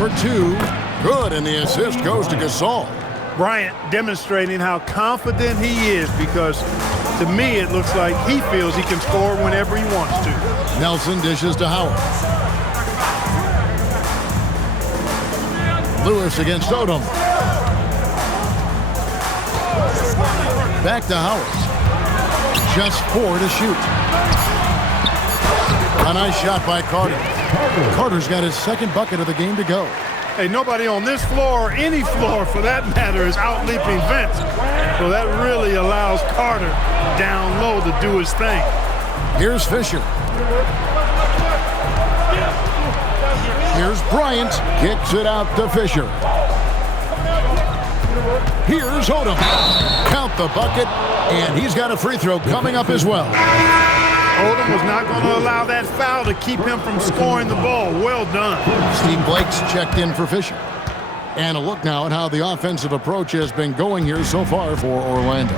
for 2. Good, and the assist goes to Gasol. Bryant demonstrating how confident he is, because to me it looks like he feels he can score whenever he wants to. Nelson dishes to Howard. Lewis against Odom. Back to Howard. Just 4 to shoot. A nice shot by Carter. Carter's got his second bucket of the game to go. Hey, nobody on this floor, or any floor for that matter, is out-leaping Vince. So that really allows Carter down low to do his thing. Here's Fisher. Here's Bryant. Kicks it out to Fisher. Here's Odom. Count the bucket, and he's got a free throw coming up as well. Odom was not going to allow that foul to keep him from scoring the ball. Well done. Steve Blake's checked in for Fisher. And a look now at how the offensive approach has been going here so far for Orlando.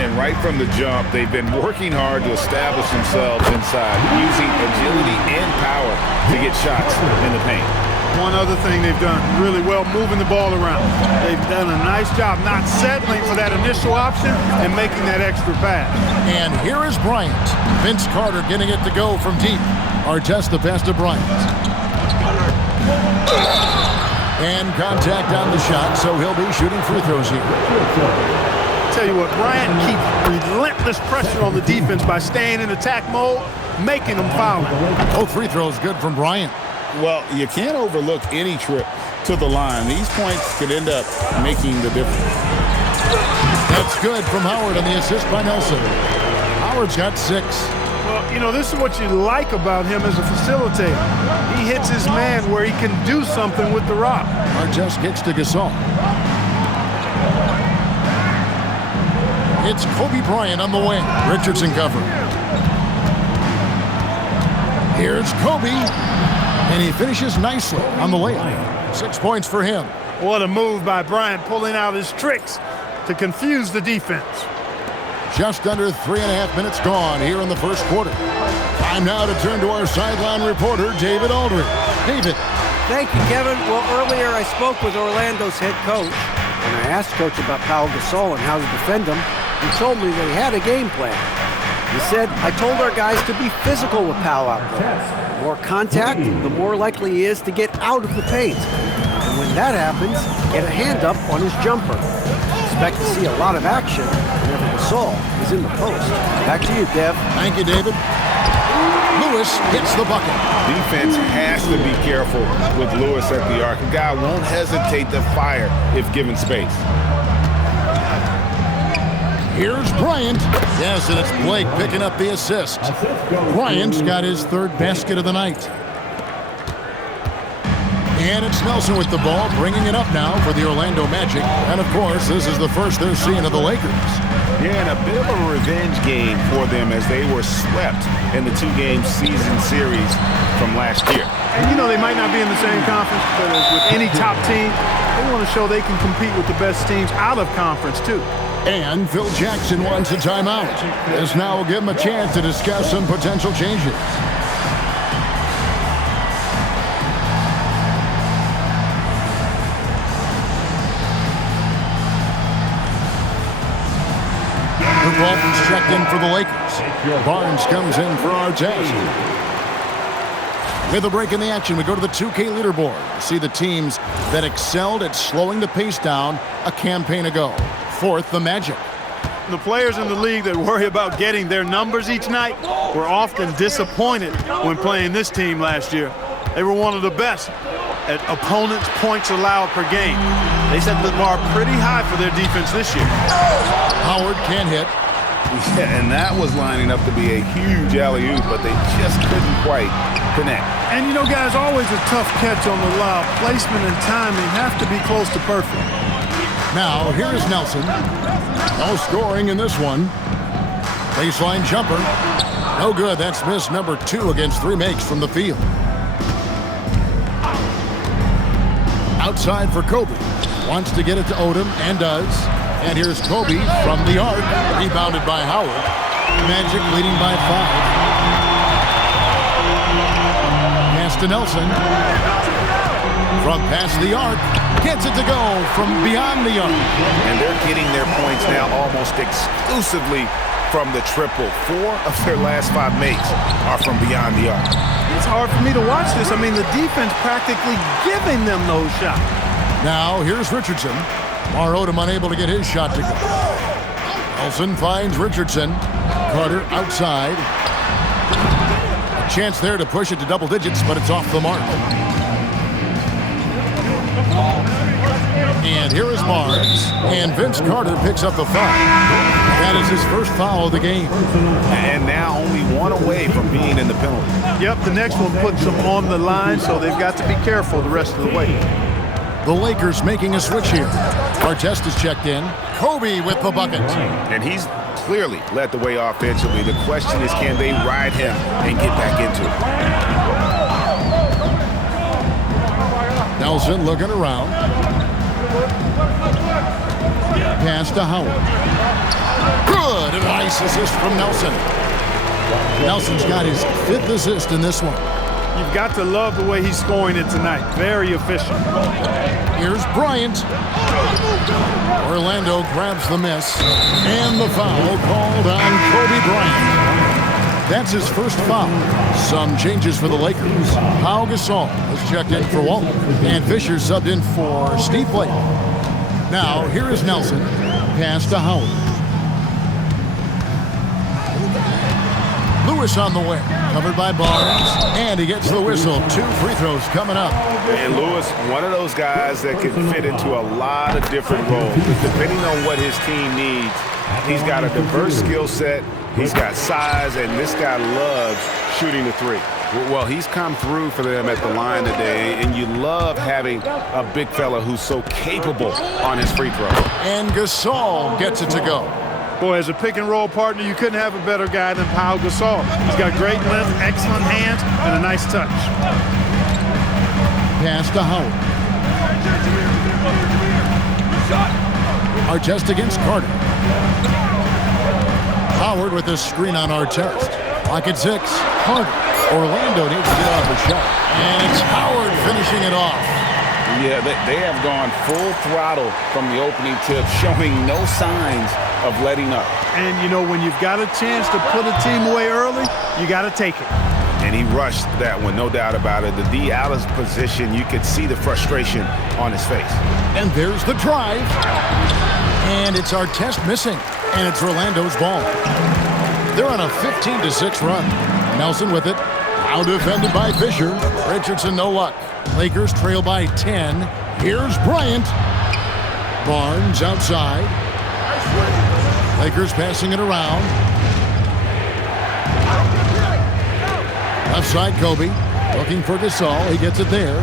And right from the jump, they've been working hard to establish themselves inside, using agility and power to get shots in the paint. One other thing they've done really well, moving the ball around. They've done a nice job not settling for that initial option and making that extra pass. And here is Bryant. Vince Carter getting it to go from deep. Artest the pass to Bryant. And contact on the shot, so he'll be shooting free throws here. Tell you what, Bryant keeps relentless pressure on the defense by staying in attack mode, making them foul. Both free throws good from Bryant. Well, you can't overlook any trip to the line. These points could end up making the difference. That's good from Howard on the assist by Nelson. Howard's got 6. Well, you know, this is what you like about him as a facilitator. He hits his man where he can do something with the rock. Artest gets to Gasol. It's Kobe Bryant on the wing. Richardson cover. Here's Kobe. And he finishes nicely on the layup. 6 points for him. What a move by Bryant, pulling out his tricks to confuse the defense. Just under 3.5 minutes gone here in the first quarter. Time now to turn to our sideline reporter, David Aldridge. David. Thank you, Kevin. Well, earlier I spoke with Orlando's head coach, and I asked Coach about Pau Gasol and how to defend him. He told me they had a game plan. He said, I told our guys to be physical with Pau out there. The more contact, the more likely he is to get out of the paint. And when that happens, get a hand up on his jumper. Expect to see a lot of action whenever Gasol is in the post. Back to you, Dev. Thank you, David. Lewis hits the bucket. Defense has to be careful with Lewis at the arc. A guy won't hesitate to fire if given space. Here's Bryant. Yes, and it's Blake picking up the assist. Bryant's got his 3rd basket of the night. And it's Nelson with the ball, bringing it up now for the Orlando Magic. And, of course, this is the first they're seeing of the Lakers. Yeah, and a bit of a revenge game for them as they were swept in the 2-game season series from last year. And you know, they might not be in the same conference, but as with any top team, they want to show they can compete with the best teams out of conference, too. And Phil Jackson wants a timeout. This now will give him a chance to discuss some potential changes. Luke Walton's checked in for the Lakers. Barnes comes in for Artest. With a break in the action, we go to the 2K leaderboard. See the teams that excelled at slowing the pace down a campaign ago. 4th, the Magic. The players in the league that worry about getting their numbers each night were often disappointed when playing this team last year. They were one of the best at opponents' points allowed per game. They set the bar pretty high for their defense this year. Howard can't hit. Yeah, and that was lining up to be a huge alley-oop, but they just couldn't quite connect. And you know, guys, always a tough catch on the lob. Placement and timing have to be close to perfect. Now, here is Nelson. No scoring in this one. Baseline jumper. No good. That's miss number 2 against 3 makes from the field. Outside for Kobe. Wants to get it to Odom, and does. And here's Kobe from the arc. Rebounded by Howard. Magic leading by 5. Pass to Nelson. From past the arc. Gets it to go from beyond the arc. And they're getting their points now almost exclusively from the triple. 4 of their last 5 makes are from beyond the arc. It's hard for me to watch this. I mean, the defense practically giving them those shots. Now, here's Richardson. Mar Odom unable to get his shot to go. Nelson finds Richardson. Carter outside. A chance there to push it to double digits, but it's off the mark. And here is Barnes. And Vince Carter picks up the foul. That is his first foul of the game. And now only 1 away from being in the penalty. Yep, the next one puts them on the line, so they've got to be careful the rest of the way. The Lakers making a switch here. Artest is checked in. Kobe with the bucket. And he's clearly led the way offensively. The question is, can they ride him and get back into it? Nelson looking around. Pass to Howard. Good. A nice assist from Nelson. Nelson's got his 5th assist in this one. You've got to love the way he's scoring it tonight. Very efficient. Here's Bryant. Orlando grabs the miss. And the foul called on Kobe Bryant. That's his first foul. Some changes for the Lakers. Pau Gasol has checked in for Walton. And Fisher subbed in for Steve Blake. Now, here is Nelson. Pass to Howard. Lewis on the way. Covered by Barnes. And he gets the whistle. 2 free throws coming up. And Lewis, one of those guys that can fit into a lot of different roles. Depending on what his team needs, he's got a diverse skill set. He's got size, and this guy loves shooting the 3. Well, he's come through for them at the line today, and you love having a big fella who's so capable on his free throw. And Gasol gets it to go. Boy, as a pick-and-roll partner, you couldn't have a better guy than Pau Gasol. He's got great length, excellent hands, and a nice touch. Pass to Howard. Artest against Carter. Howard with a screen on Artest. Lock at 6. Carter. Orlando needs to get off a shot. And it's Howard finishing it off. Yeah, they have gone full throttle from the opening tip, showing no signs of letting up. And, you know, when you've got a chance to put a team away early, you got to take it. And he rushed that one, no doubt about it. The D out of position, you could see the frustration on his face. And there's the drive. And it's Artest missing. And it's Orlando's ball. They're on a 15-6 run. Nelson with it. Now defended by Fisher. Richardson, no luck. Lakers trail by 10. Here's Bryant. Barnes outside. Lakers passing it around. Left side, Kobe. Looking for Gasol. He gets it there.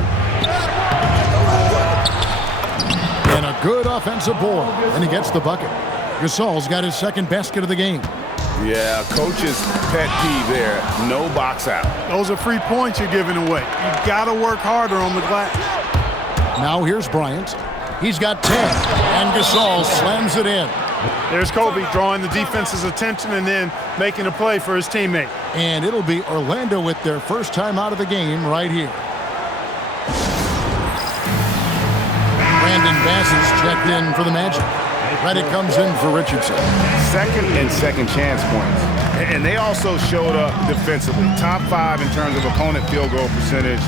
And a good offensive board. And he gets the bucket. Gasol's got his 2nd basket of the game. Yeah, coach's pet peeve there. No box out. Those are free points you're giving away. You've got to work harder on the glass. Now here's Bryant. He's got 10. And Gasol slams it in. There's Kobe drawing the defense's attention and then making a play for his teammate. And it'll be Orlando with their first time out of the game right here. Brandon Bassett's checked in for the Magic. Reddick comes in for Richardson. Second chance points. And they also showed up defensively. Top 5 in terms of opponent field goal percentage.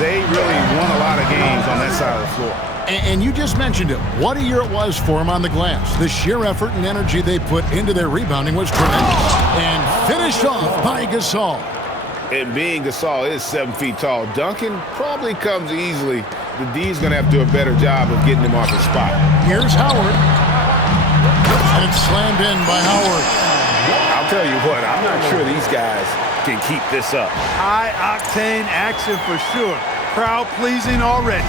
They really won a lot of games on that side of the floor. And you just mentioned it. What a year it was for them on the glass. The sheer effort and energy they put into their rebounding was tremendous. And finished off by Gasol. And being Gasol is 7 feet tall, Duncan probably comes easily. The D's going to have to do a better job of getting him off his spot. Here's Howard. And it's slammed in by Howard. I'll tell you what, I'm not sure these guys can keep this up. High-octane action for sure. Crowd-pleasing already.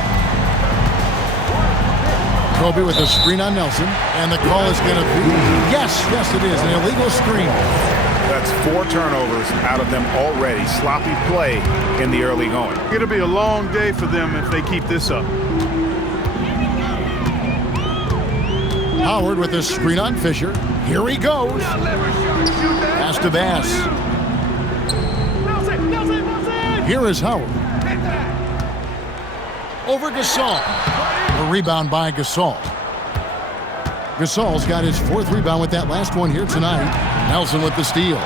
Kobe with a screen on Nelson. And the call is going to be, yes, it is, an illegal screen. That's 4 turnovers out of them already. Sloppy play in the early going. It'll be a long day for them if they keep this up. Howard with a screen on Fisher. Here he goes. Pass to Bass. Here is Howard. over Gasol. A rebound by Gasol. Gasol's got his 4th rebound with that last one here tonight. Nelson with the steal.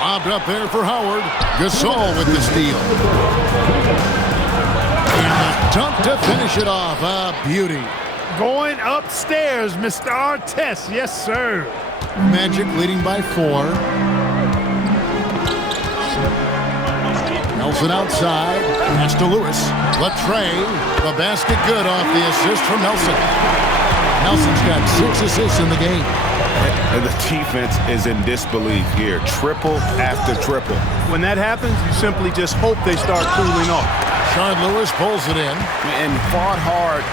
Lobbed up there for Howard. Gasol with the steal. And a dunk to finish it off. A beauty. Going upstairs, Mr. Artest. Yes, sir. Magic leading by 4. Nelson outside. Pass to Lewis. Latrey. The basket good off the assist from Nelson. Nelson's got 6 assists in the game. And the defense is in disbelief here. Triple after triple. When that happens, you simply just hope they start cooling off. Sean Lewis pulls it in. And fought hard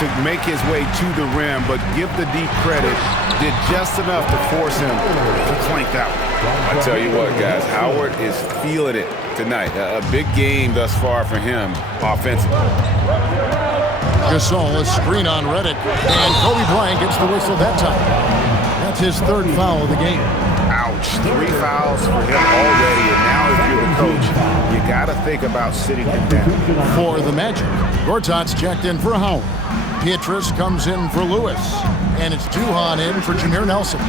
to make his way to the rim, but give the D credit. Did just enough to force him to clank out. I tell you what, guys, Howard is feeling it tonight. A big game thus far for him offensively. Gasol, a screen on Redick, and Kobe Bryant gets the whistle that time. That's his 3rd foul of the game. Ouch, 3 fouls for him already, and now if you're the coach, you got to think about sitting him down. For the Magic, Gortat's checked in for Howard. Pietrus comes in for Lewis, and it's Duhon in for Jameer Nelson.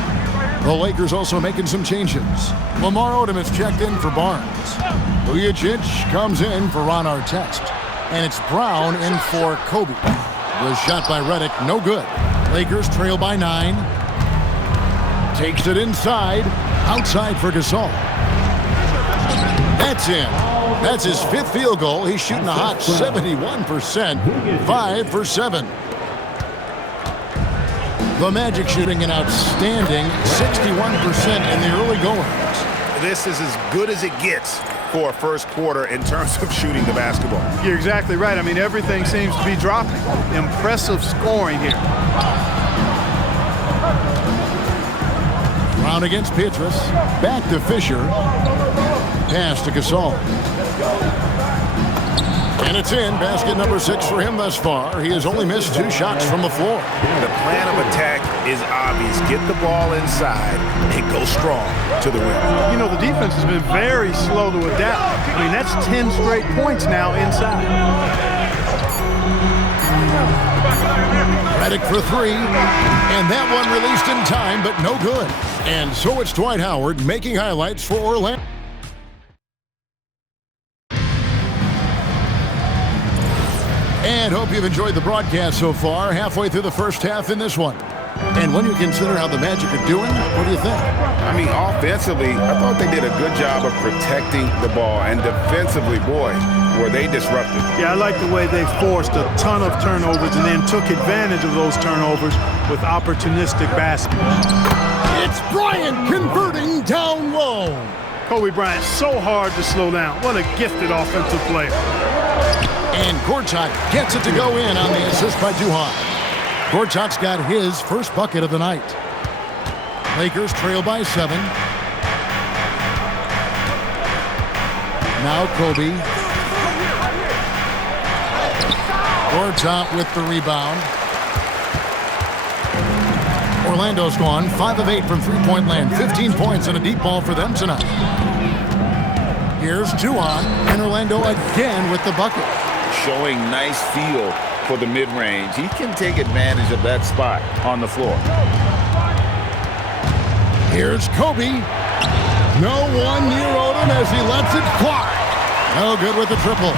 The Lakers also making some changes. Lamar Odom is checked in for Barnes. Vujacic comes in for Ron Artest. And it's Brown in for Kobe. The shot by Redick, no good. Lakers trail by 9. Takes it inside. Outside for Gasol. That's in. That's his 5th field goal. He's shooting a hot 71%. 5 for 7. The Magic shooting an outstanding 61% in the early goings. This is as good as it gets for a first quarter in terms of shooting the basketball. You're exactly right. I mean, everything seems to be dropping. Impressive scoring here. Brown against Pietrus. Back to Fisher. Pass to Gasol. And it's in. Basket number 6 for him thus far. He has only missed 2 shots from the floor. The plan of attack is obvious. Get the ball inside and go strong to the rim. You know, the defense has been very slow to adapt. I mean, that's 10 straight points now inside. Redick for 3. And that one released in time, but no good. And so it's Dwight Howard making highlights for Orlando. And hope you've enjoyed the broadcast so far, halfway through the first half in this one. And when you consider how the Magic are doing, what do you think? I mean, offensively, I thought they did a good job of protecting the ball. And defensively, boy, were they disruptive. Yeah, I like the way they forced a ton of turnovers and then took advantage of those turnovers with opportunistic baskets. It's Bryant converting down low. Kobe Bryant, so hard to slow down. What a gifted offensive player. And Gortat gets it to go in on the assist by Duhon. Gortat's got his first bucket of the night. Lakers trail by 7. Now Kobe. Gortat with the rebound. Orlando's gone 5 of 8 from three-point land. 15 points and a deep ball for them tonight. Here's Duhon, and Orlando again with the bucket. Showing nice feel for the mid-range. He can take advantage of that spot on the floor. Here's Kobe. No one near Odom as he lets it fly. No good with the triple.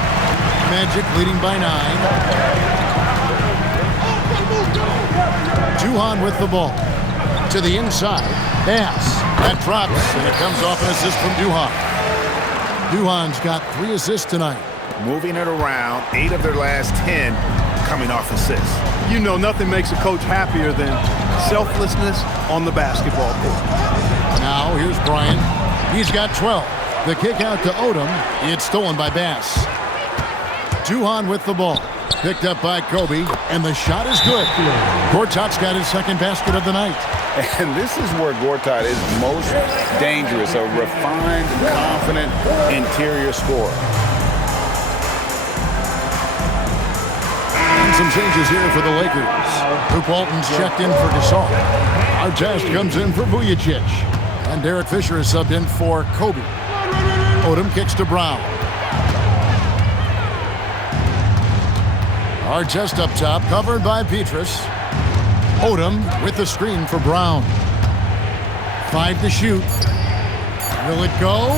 Magic leading by 9. Duhon with the ball. To the inside. Pass. That drops, and it comes off an assist from Duhon. Duhon's got 3 assists tonight. Moving it around, 8 of their last 10 coming off assists. You know, nothing makes a coach happier than selflessness on the basketball court. Now, here's Bryant. He's got 12. The kick out to Odom. It's stolen by Bass. Duhon with the ball. Picked up by Kobe, and the shot is good. Gortat's got his second basket of the night. And this is where Gortat is most dangerous, a refined, confident interior scorer. Some changes here for the Lakers. Luke Walton's checked in for Gasol. Artest comes in for Vujacic. And Derek Fisher is subbed in for Kobe. Odom kicks to Brown. Artest up top, covered by Petrus. Odom with the screen for Brown. 5 to shoot. Will it go?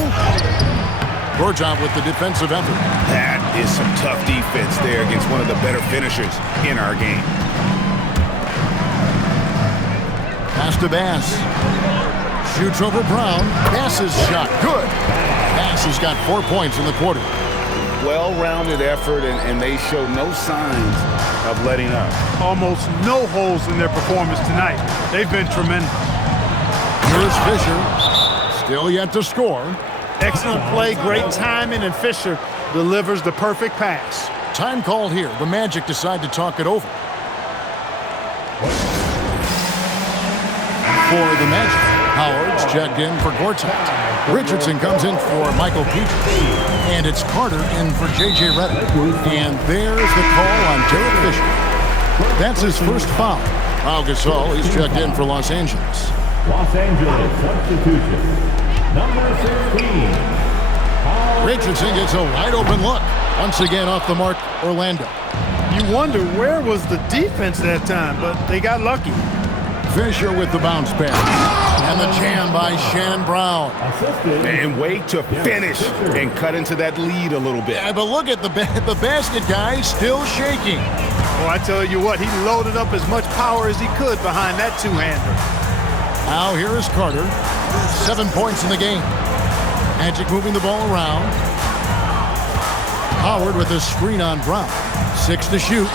Gorjov with the defensive effort. That is some tough defense there against one of the better finishers in our game. Pass to Bass. Shoots over Brown. Bass's shot. Good. Bass has got 4 points in the quarter. Well-rounded effort, and they show no signs of letting up. Almost no holes in their performance tonight. They've been tremendous. Here's Fisher. Still yet to score. Excellent play, great timing, and Fisher delivers the perfect pass. Time called here. The Magic decide to talk it over. For the Magic, Howard's checked in for Gortat. Richardson comes in for Michael Peters. And it's Carter in for J.J. Redick. And there's the call on Derek Fisher. That's his first foul. Pau Gasol, he's checked in for Los Angeles. Los Angeles substitution. Number 16. Richardson gets a wide open look. Once again off the mark, Orlando. You wonder where was the defense that time, but they got lucky. Fisher with the bounce pass. And the jam by Shannon Brown. And wait to finish and cut into that lead a little bit. Yeah, but look at the basket guy still shaking. Well, I tell you what, he loaded up as much power as he could behind that two-hander. Now here is Carter. 7 points in the game. Magic moving the ball around. Howard with a screen on Brown. 6 to shoot.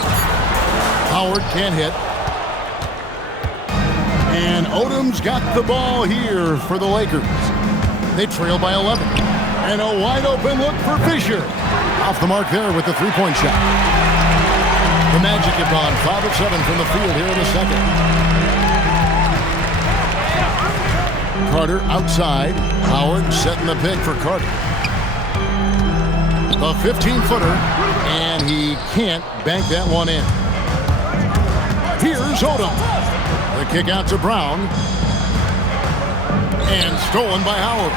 Howard can't hit. And Odom's got the ball here for the Lakers. They trail by 11. And a wide open look for Fisher. Off the mark there with the three-point shot. The Magic have gone 5 of 7 from the field here in the second. Carter outside. Howard setting the pick for Carter. The 15-footer. And he can't bank that one in. Here's Odom. The kick out to Brown. And stolen by Howard.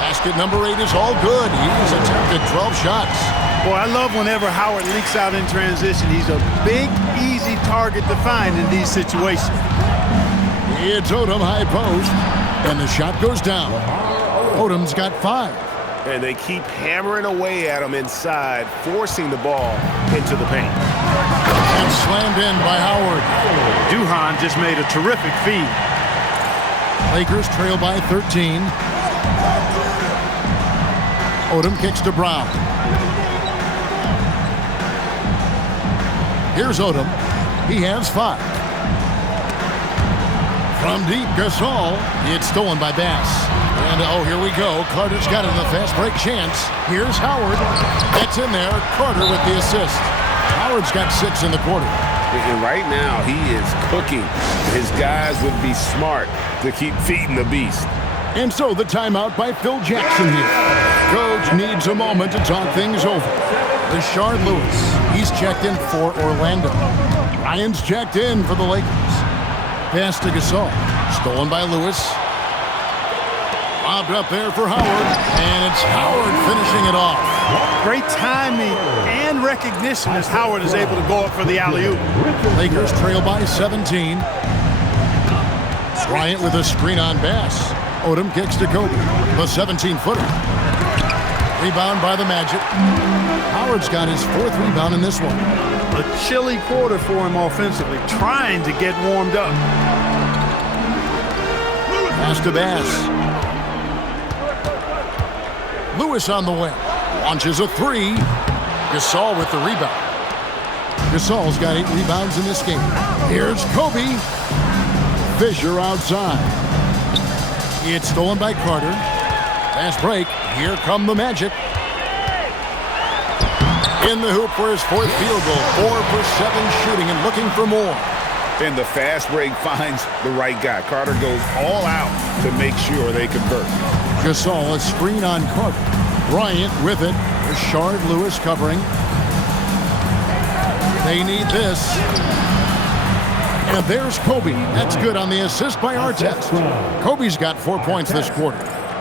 Basket number 8 is all good. He's attempted 12 shots. Boy, I love whenever Howard leaks out in transition. He's a big, easy target to find in these situations. It's Odom, high post. And the shot goes down. Odom's got 5. And they keep hammering away at him inside, forcing the ball into the paint. And slammed in by Howard. Duhan just made a terrific feed. Lakers trail by 13. Odom kicks to Brown. Here's Odom. He has 5. From deep, Gasol. It's stolen by Bass. And, oh, here we go. Carter's got it in the fast break chance. Here's Howard. Gets in there. Carter with the assist. Howard's got 6 in the quarter. And right now, he is cooking. His guys would be smart to keep feeding the beast. And so the timeout by Phil Jackson here. Coach needs a moment to talk things over. Rashard Lewis, he's checked in for Orlando. Ryan's checked in for the Lakers. Pass to Gasol. Stolen by Lewis. Lobbed up there for Howard. And it's Howard finishing it off. Great timing and recognition as Howard is able to go up for the alley-oop. Lakers trail by 17. Bryant with a screen on Bass. Odom kicks to Kobe. The 17-footer. Rebound by the Magic. Howard's got his 4th rebound in this one. A chilly quarter for him offensively, trying to get warmed up. Pass to Bass. Lewis on the wing. Launches a 3. Gasol with the rebound. Gasol's got 8 rebounds in this game. Here's Kobe. Fisher outside. It's stolen by Carter. Fast break. Here come the Magic. In the hoop for his 4th field goal. 4 for 7 shooting and looking for more. And the fast break finds the right guy. Carter goes all out to make sure they convert. Gasol, a screen on Carter. Bryant with it. Rashard Lewis covering. They need this. And there's Kobe. That's good on the assist by Artest. Kobe's got 4 points this quarter.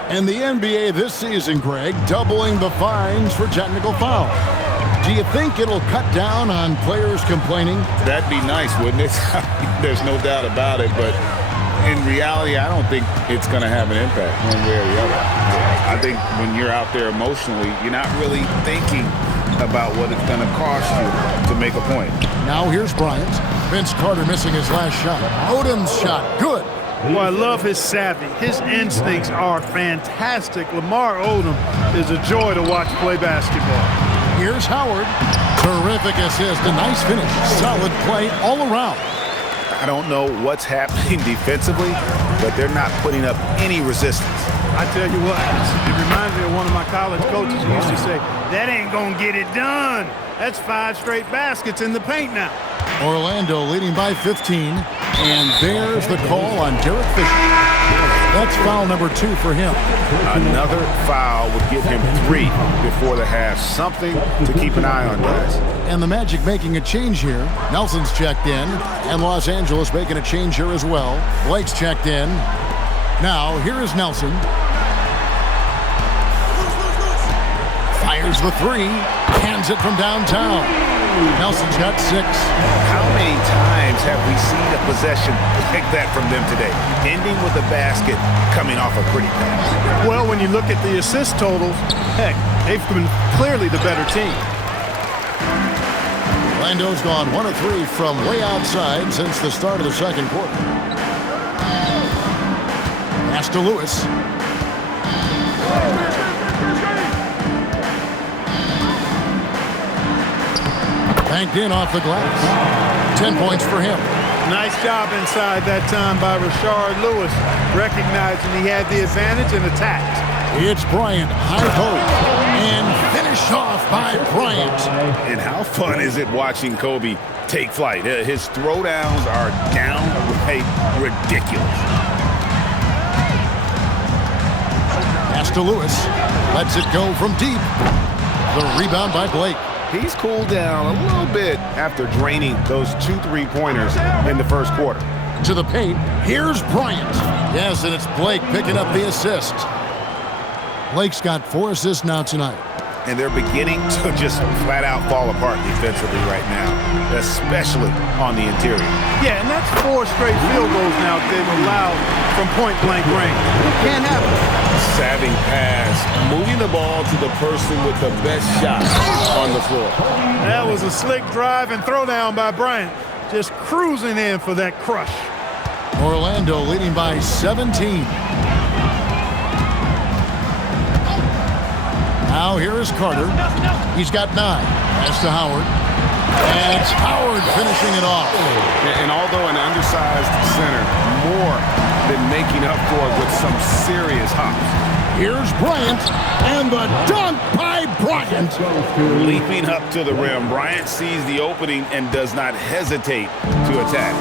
And the NBA this season, Greg, doubling the fines for technical foul. Do you think it'll cut down on players complaining? That'd be nice, wouldn't it? There's no doubt about it, but in reality, I don't think it's going to have an impact one way or the other. I think when you're out there emotionally, you're not really thinking about what it's going to cost you to make a point. Now here's Bryant. Vince Carter missing his last shot. Odom's shot, good. Well, I love his savvy. His instincts are fantastic. Lamar Odom is a joy to watch play basketball. Here's Howard. Terrific assist, a nice finish. Solid play all around. I don't know what's happening defensively, but they're not putting up any resistance. I tell you what, it reminds me of one of my college coaches who used to say, that ain't gonna get it done. That's 5 straight baskets in the paint now. Orlando leading by 15, and there's the call on Derek Fisher. That's foul number 2 for him. Another foul would give him 3 before the half. Something to keep an eye on, guys. And the Magic making a change here. Nelson's checked in, and Los Angeles making a change here as well. Blake's checked in. Now, here is Nelson. Fires the 3, hands it from downtown. Nelson's got 6. How many times have we seen a possession like that from them today? Ending with a basket, coming off a pretty pass. Well, when you look at the assist totals, heck, they've been clearly the better team. Orlando's gone 1 of 3 from way outside since the start of the second quarter. Pass to Lewis. Banked in off the glass. 10 points for him. Nice job inside that time by Rashard Lewis, recognizing he had the advantage and attacked. It's Bryant, high post, and finish off by Bryant. And how fun is it watching Kobe take flight? His throwdowns are downright ridiculous. Pass to Lewis. Lets it go from deep. The rebound by Blake. He's cooled down a little bit after draining those 2 3-pointers in the first quarter. To the paint, here's Bryant. Yes, and it's Blake picking up the assist. Blake's got 4 assists now tonight. And they're beginning to just flat out fall apart defensively right now, especially on the interior. Yeah, and that's 4 straight field goals now they've allowed from point-blank range. Can't happen. Savvy pass, moving the ball to the person with the best shot on the floor. That was a slick drive and throwdown by Bryant. Just cruising in for that crush. Orlando leading by 17. Now here is Carter. He's got 9. Pass to Howard. And it's Howard finishing it off. And although an undersized center, more than making up for it with some serious hops. Here's Bryant, and the dunk by Bryant. Leaping up to the rim, Bryant sees the opening and does not hesitate to attack.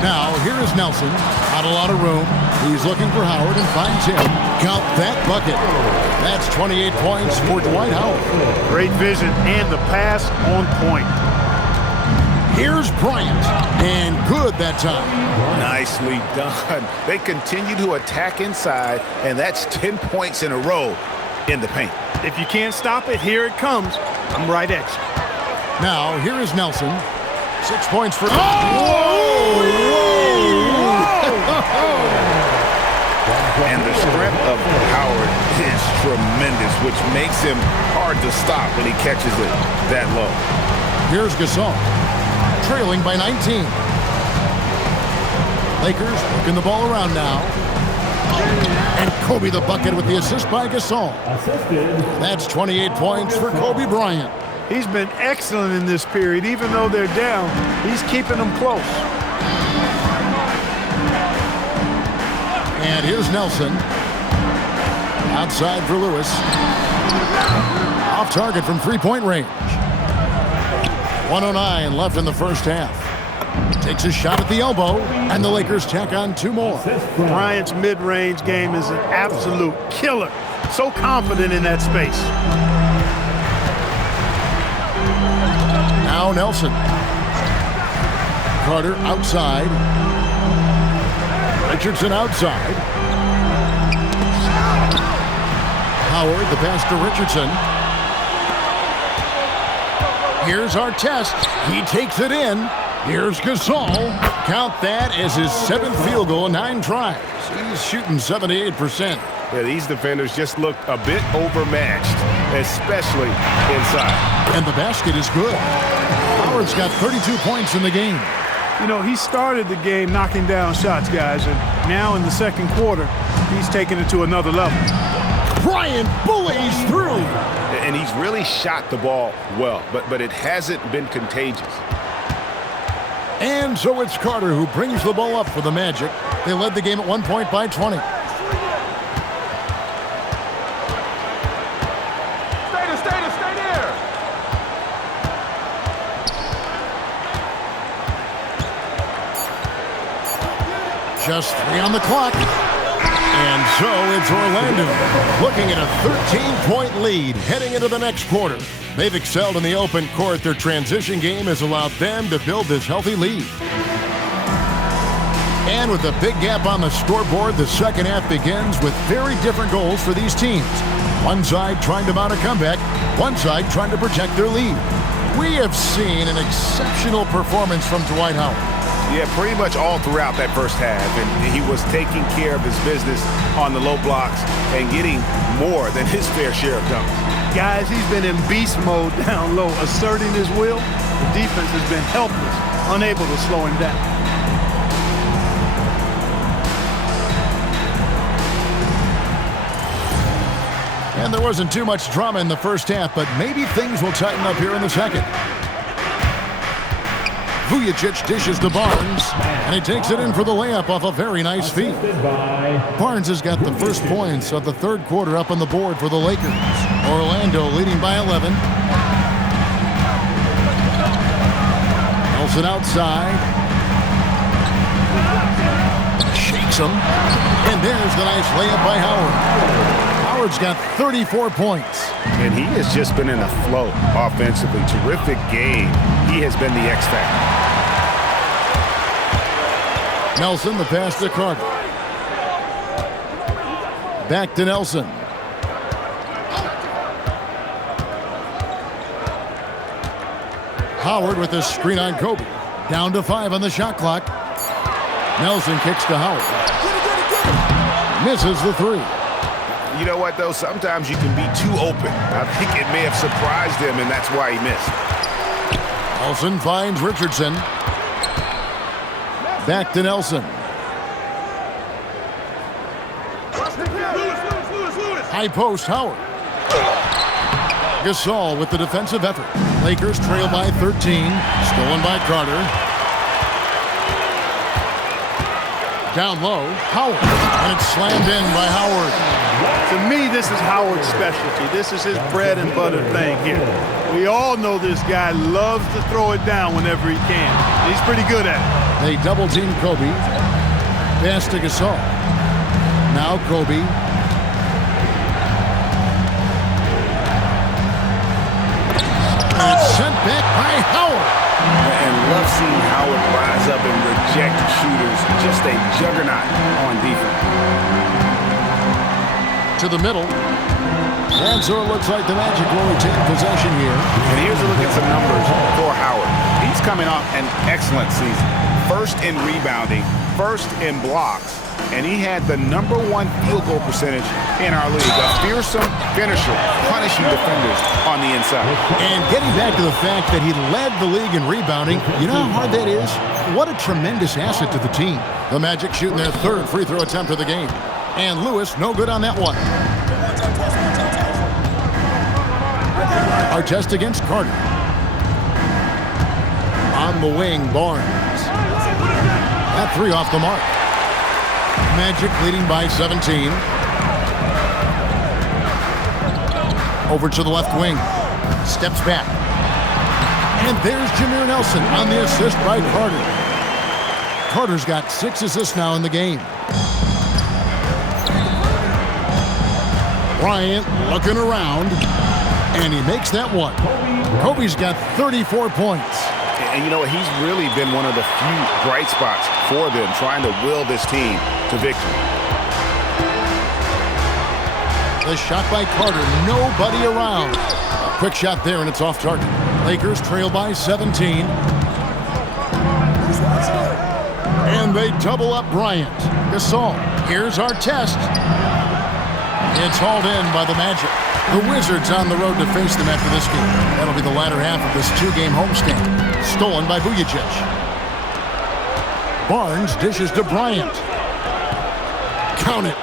Now, here is Nelson. Not a lot of room. He's looking for Howard and finds him. Count that bucket. That's 28 points for Dwight Howard. Great vision and the pass on point. Here's Bryant, and good that time. Nicely done. They continue to attack inside, and that's 10 points in a row in the paint. If you can't stop it, here it comes. I'm right at you. Now, here is Nelson. 6 points for... And the strength of Howard is tremendous, which makes him hard to stop when he catches it that low. Here's Gasol, trailing by 19. Lakers working the ball around now. And Kobe the bucket with the assist by Gasol. That's 28 points for Kobe Bryant. He's been excellent in this period. Even though they're down, he's keeping them close. And here's Nelson. Outside for Lewis. Off target from three-point range. 1:09 left in the first half. Takes a shot at the elbow, and the Lakers tack on 2 more. Bryant's mid-range game is an absolute killer. So confident in that space. Now Nelson. Carter outside. Richardson outside. Howard, the pass to Richardson. Here's Artest. He takes it in. Here's Gasol. Count that as his 7th field goal in 9 tries. He's shooting 78%. Yeah, these defenders just looked a bit overmatched, especially inside. And the basket is good. Howard's got 32 points in the game. You know, he started the game knocking down shots, guys, and now in the second quarter, he's taking it to another level. Bryant bullies through. And he's really shot the ball well, but it hasn't been contagious. And so it's Carter who brings the ball up for the Magic. They led the game at 1 point by 20. Stay there. Just 3 on the clock. And so it's Orlando looking at a 13-point lead heading into the next quarter. They've excelled in the open court. Their transition game has allowed them to build this healthy lead. And with a big gap on the scoreboard, the second half begins with very different goals for these teams. One side trying to mount a comeback, one side trying to protect their lead. We have seen an exceptional performance from Dwight Howard. Yeah, pretty much all throughout that first half, and he was taking care of his business on the low blocks and getting more than his fair share of dunks. Guys, he's been in beast mode down low, asserting his will. The defense has been helpless, unable to slow him down. And there wasn't too much drama in the first half, but maybe things will tighten up here in the second. Vujacic dishes to Barnes, and he takes it in for the layup off a very nice feed. Barnes has got the first points of the third quarter up on the board for the Lakers. Orlando leading by 11. Nelson outside. Shakes him. And there's the nice layup by Howard. Howard's got 34 points. And he has just been in a flow offensively. Terrific game. He has been the X factor. Nelson, the pass to Carter. Back to Nelson. Howard with a screen on Kobe. Down to 5 on the shot clock. Nelson kicks to Howard. Misses the 3. You know what, though? Sometimes you can be too open. I think it may have surprised him, and that's why he missed. Nelson finds Richardson. Back to Nelson. High post, Howard. Gasol with the defensive effort. Lakers trail by 13. Stolen by Carter. Down low, Howard. And it's slammed in by Howard. To me, this is Howard's specialty. This is his bread and butter thing here. We all know this guy loves to throw it down whenever he can. He's pretty good at it. They double-team Kobe. Pass to Gasol. Now Kobe. And it's sent back by Howard. And love seeing Howard rise up and reject shooters. Just a juggernaut on defense. To the middle. And so it looks like the Magic will retain possession here. And here's a look at some numbers for Howard. He's coming off an excellent season. First in rebounding, first in blocks, and he had the #1 field goal percentage in our league. A fearsome finisher, punishing defenders on the inside. And getting back to the fact that he led the league in rebounding, you know how hard that is? What a tremendous asset to the team. The Magic shooting their 3rd free throw attempt of the game. And Lewis, no good on that one. Artest against Carter. On the wing, Barnes. That 3 off the mark. Magic leading by 17. Over to the left wing. Steps back. And there's Jameer Nelson on the assist by Carter. Carter's got 6 assists now in the game. Bryant looking around. And he makes that one. Kobe's got 34 points. And you know what? He's really been one of the few bright spots for them, trying to will this team to victory. The shot by Carter. Nobody around. A quick shot there, and it's off target. Lakers trail by 17. And they double up Bryant. Gasol. Here's our test. It's hauled in by the Magic. The Wizards on the road to face them after this game. That'll be the latter half of this two-game homestand. Stolen by Vujacic. Barnes dishes to Bryant. Count it.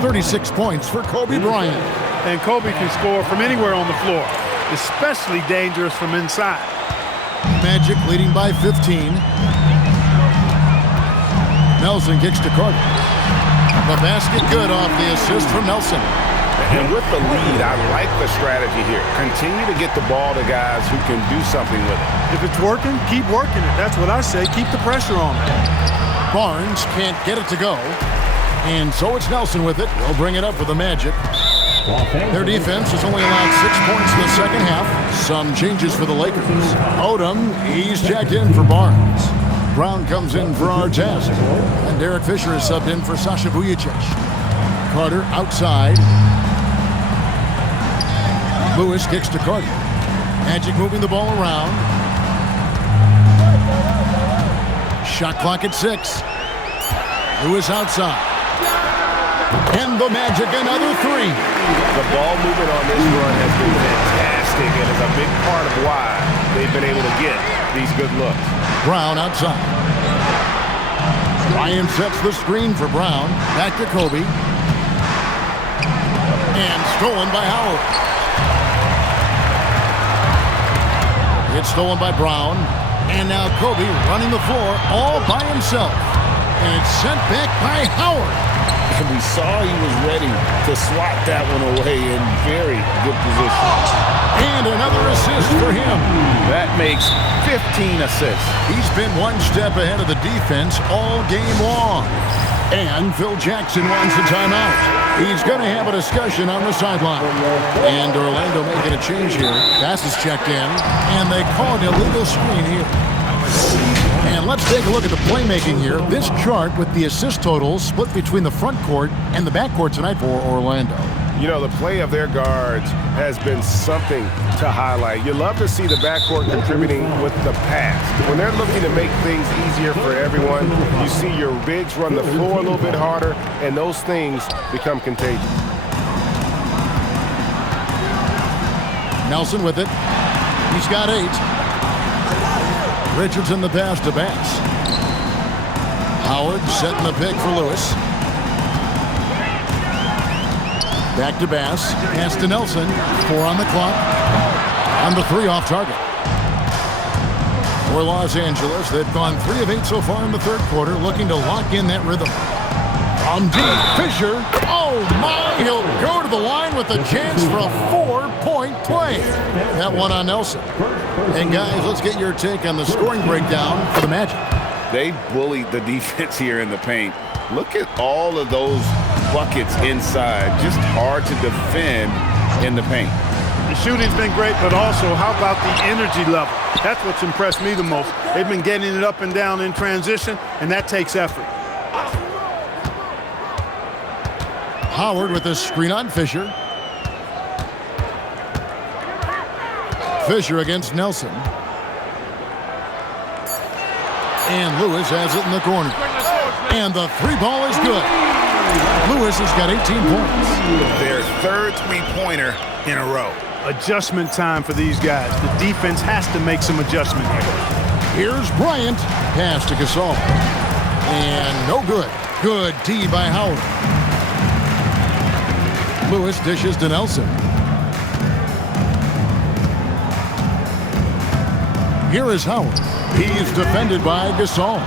36 points for Kobe Bryant. And Kobe can score from anywhere on the floor, especially dangerous from inside. Magic leading by 15. Nelson kicks to Carter. The basket good off the assist from Nelson. And with the lead, I like the strategy here. Continue to get the ball to guys who can do something with it. If it's working, keep working it. That's what I say. Keep the pressure on it. Barnes can't get it to go. And so it's Nelson with it. They'll bring it up for the Magic. Their defense has only allowed 6 points in the second half. Some changes for the Lakers. Odom, he's jacked in for Barnes. Brown comes in for Artest. And Derek Fisher is subbed in for Sasha Vujacic. Carter outside. Lewis kicks to Carter. Magic moving the ball around. Shot clock at 6. Lewis outside. And the Magic another 3. The ball movement on this run has been fantastic and is a big part of why they've been able to get these good looks. Brown outside. Ryan sets the screen for Brown. Back to Kobe. And stolen by Howard. It's stolen by Brown. And now Kobe running the floor all by himself. And it's sent back by Howard. And we saw he was ready to swat that one away in very good position. And another assist for him. That makes 15 assists. He's been one step ahead of the defense all game long. And Phil Jackson wants a timeout. He's going to have a discussion on the sideline. And Orlando making a change here. Pass is checked in. And they call an illegal screen here. And let's take a look at the playmaking here. This chart with the assist totals split between the front court and the back court tonight for Orlando. You know, the play of their guards has been something to highlight. You love to see the backcourt contributing with the pass. When they're looking to make things easier for everyone, you see your bigs run the floor a little bit harder, and those things become contagious. Nelson with it. He's got 8. Richardson the pass to Bass. Howard setting the pick for Lewis. Back to Bass. Pass to Nelson. 4 on the clock. On the 3 off target. For Los Angeles, they've gone 3 of 8 so far in the third quarter, looking to lock in that rhythm. From deep, Fisher. Oh my! He'll go to the line with a chance for a 4-point play. That one on Nelson. And guys, let's get your take on the scoring breakdown for the Magic. They bullied the defense here in the paint. Look at all of those buckets inside. Just hard to defend in the paint. The shooting's been great, but also how about the energy level? That's what's impressed me the most. They've been getting it up and down in transition, and that takes effort. Howard with a screen on Fisher. Fisher against Nelson. And Lewis has it in the corner. And the 3 ball is good. Lewis has got 18 points. Their third three-pointer in a row. Adjustment time for these guys. The defense has to make some adjustment here. Here's Bryant. Pass to Gasol. And no good. Good D by Howard. Lewis dishes to Nelson. Here is Howard. He's defended by Gasol.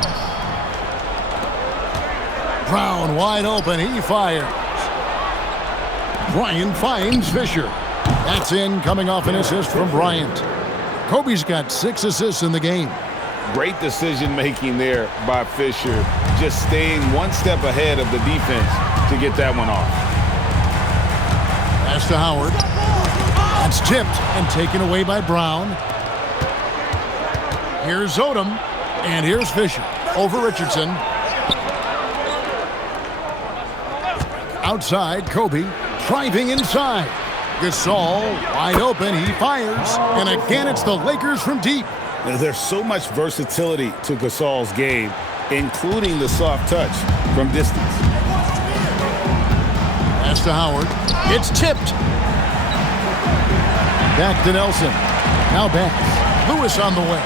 Brown wide open. He fires. Bryant finds Fisher. That's in, coming off an assist from Bryant. Kobe's got 6 assists in the game. Great decision-making there by Fisher. Just staying one step ahead of the defense to get that one off. Pass to Howard. That's tipped and taken away by Brown. Here's Odom. And here's Fisher. Over Richardson. Outside, Kobe Driving inside. Gasol wide open. He fires. And again, it's the Lakers from deep. There's so much versatility to Gasol's game, including the soft touch from distance. Pass to Howard. It's tipped. Back to Nelson. Now back. Lewis on the way.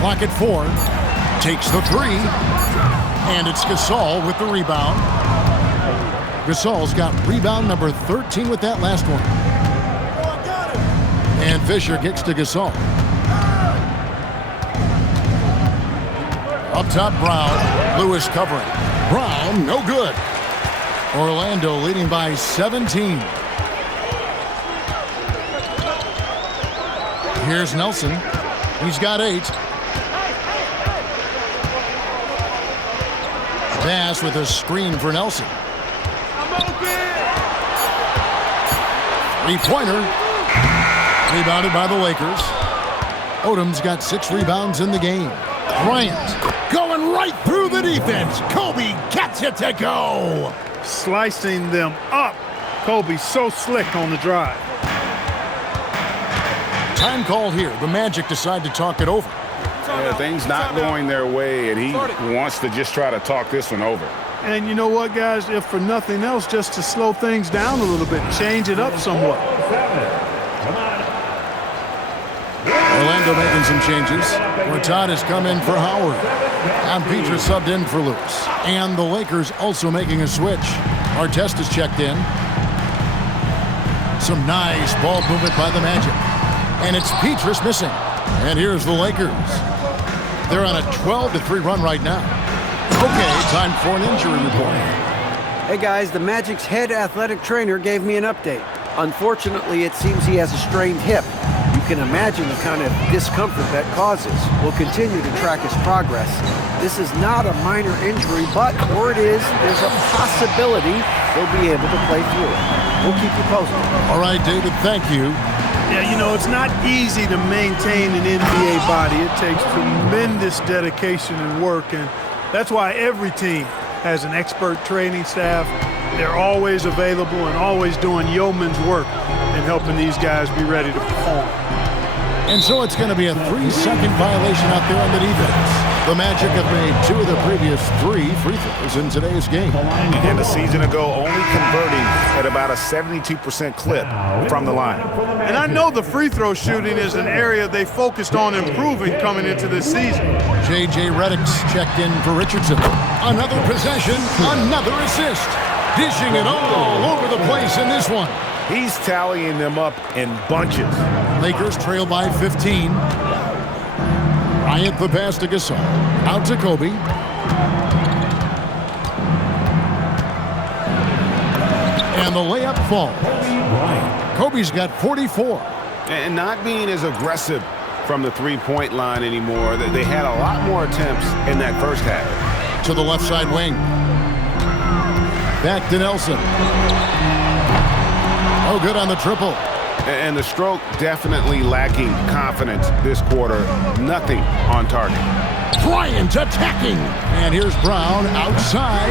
Clock at 4. Takes the 3. And it's Gasol with the rebound. Gasol's got rebound number 13 with that last one. And Fisher kicks to Gasol. Up top, Brown. Lewis covering. Brown, no good. Orlando leading by 17. Here's Nelson. He's got 8. Bass with a screen for Nelson. Three-pointer. Rebounded by the Lakers. Odom's got 6 rebounds in the game. Bryant going right through the defense. Kobe gets it to go. Slicing them up. Kobe so slick on the drive. Time called here. The Magic decide to talk it over. Things not going their way, and he wants to just try to talk this one over. And you know what, guys? If for nothing else, just to slow things down a little bit, change it up somewhat. Orlando making some changes. Gortat has come in for Howard. And Peter subbed in for Lewis. And the Lakers also making a switch. Artest is checked in. Some nice ball movement by the Magic. And it's Petrus missing. And here's the Lakers. They're on a 12-3 run right now. Okay, time for an injury report. Hey guys, the Magic's head athletic trainer gave me an update. Unfortunately, it seems he has a strained hip. You can imagine the kind of discomfort that causes. We'll continue to track his progress. This is not a minor injury, but word is there's a possibility he'll be able to play through it. We'll keep you posted. All right, David, thank you. Yeah, you know, it's not easy to maintain an NBA body. It takes tremendous dedication and work, and that's why every team has an expert training staff. They're always available and always doing yeoman's work in helping these guys be ready to perform. And so it's going to be a 3-second violation out there on the defense. The Magic have made 2 of the previous 3 free throws in today's game. And a season ago, only converting at about a 72% clip from the line. And I know the free throw shooting is an area they focused on improving coming into this season. J.J. Redick's checked in for Richardson. Another possession, another assist. Dishing it all over the place in this one. He's tallying them up in bunches. Lakers trail by 15. Bryant the pass to Gasol. Out to Kobe. And the layup falls. Kobe's got 44. And not being as aggressive from the three-point line anymore. They had a lot more attempts in that first half. To the left side wing. Back to Nelson. Oh, good on the triple. And the stroke definitely lacking confidence this quarter. Nothing on target. Bryant attacking. And here's Brown outside.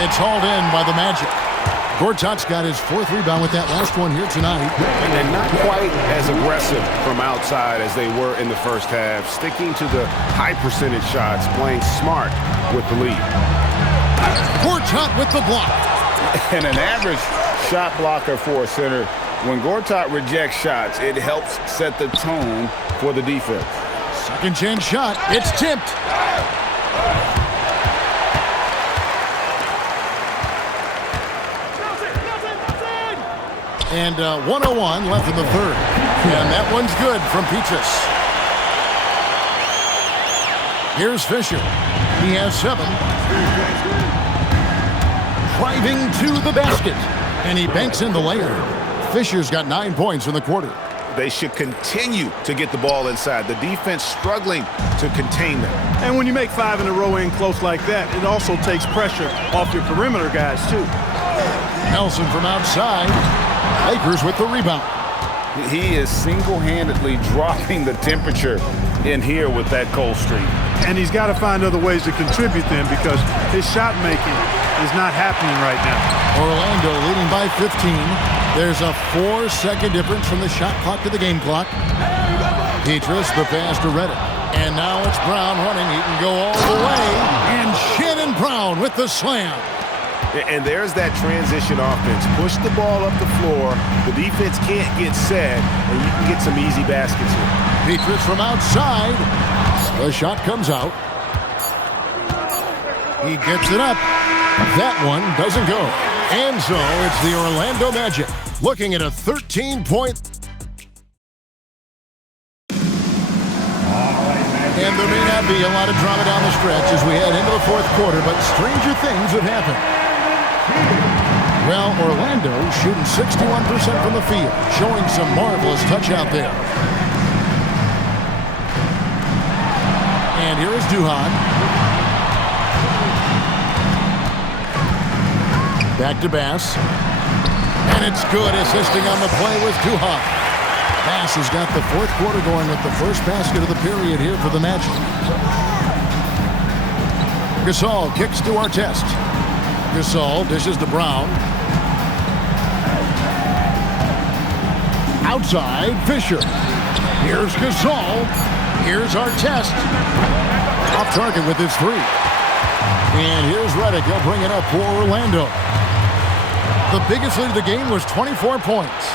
It's hauled in by the Magic. Gortat's got his 4th rebound with that last one here tonight. And they're not quite as aggressive from outside as they were in the first half. Sticking to the high percentage shots, playing smart with the lead. Gortat with the block. And an average shot blocker for a center. When Gortat rejects shots, it helps set the tone for the defense. Second chance shot. It's tipped. And 1:01 left in the third. And that one's good from Petrus. Here's Fisher. He has 7. Driving to the basket. And he banks in the layup. Fisher's got 9 points in the quarter. They should continue to get the ball inside. The defense struggling to contain them. And when you make 5 in a row in close like that, it also takes pressure off your perimeter guys, too. Nelson from outside. Lakers with the rebound. He is single-handedly dropping the temperature in here with that cold streak. And he's got to find other ways to contribute then, because his shot making is not happening right now. Orlando leading by 15. There's a 4-second difference from the shot clock to the game clock. Petrus, the pass to Reddick. And now it's Brown running. He can go all the way. And Shannon Brown with the slam. And there's that transition offense. Push the ball up the floor. The defense can't get set, and you can get some easy baskets here. Petrus from outside. The shot comes out. He gets it up. That one doesn't go. And so it's the Orlando Magic looking at a 13-point. And there may not be a lot of drama down the stretch as we head into the fourth quarter, but stranger things have happened. Well, Orlando shooting 61% from the field, showing some marvelous touch out there. And here is Duhan. Back to Bass. And it's good, assisting on the play with Duhan. Bass has got the fourth quarter going with the first basket of the period here for the Magic. Gasol kicks to Artest. Gasol dishes to Brown. Outside, Fisher. Here's Gasol. Here's Artest. Off target with his three. And here's Reddick. He'll bring it up for Orlando. The biggest lead of the game was 24 points.